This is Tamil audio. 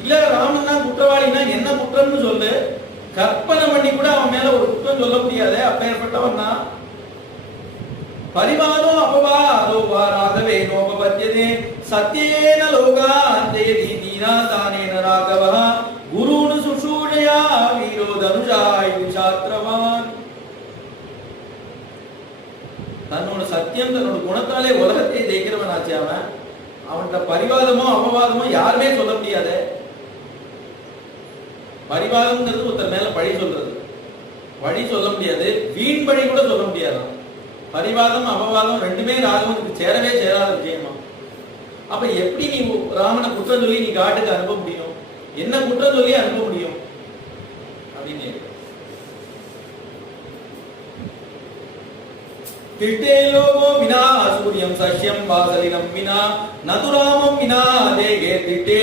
இல்ல ராமன் தான் குற்றவாளினா என்ன குற்றம்னு சொல்லு, கற்பனை பண்ணி கூட அவன் மேல ஒரு குற்றம் சொல்ல முடியாது. அப்பேற்பட்டவன் தான். பரிவாதோ அபவாதோ வா ராகவே நோபபத்யதே சத்யேன லோகாந்தயதி தீனா தானேன ராகவஹ குருனு சுஷூஷயா வீரோ தனுஜாய் விசாத்ரவான். தன்னோட சத்தியம் தன்னோட குணத்தாலே உலகத்தை ஜெயிக்கிறவன் ஆச்சு அவன். அவன்கிட்ட பரிவாதமோ அபவாதமோ யாருமே சொல்ல முடியாது. பரிவாதம்ங்கிறது ஒருத்தர் மேல பழி சொல்றது, வழி சொல்ல முடியாது, வீண் பழி கூட சொல்ல முடியாது. பரிவாதம் அபவாதம் ரெண்டுமே ராகவனுக்கு சேரவே சேராத விஷயமா. அப்ப எப்படி நீ ராமனை குற்றம் சொல்லி நீ காட்டுக்கு அனுப்ப முடியும்? என்ன குற்றம் சொல்லி அனுப்ப முடியும் அப்படின்னு. திட்டே லோகோ வினா சூரியம் சஷ்யம் வாசலினம் வினா நதுராமம் வினா தேகே திட்டே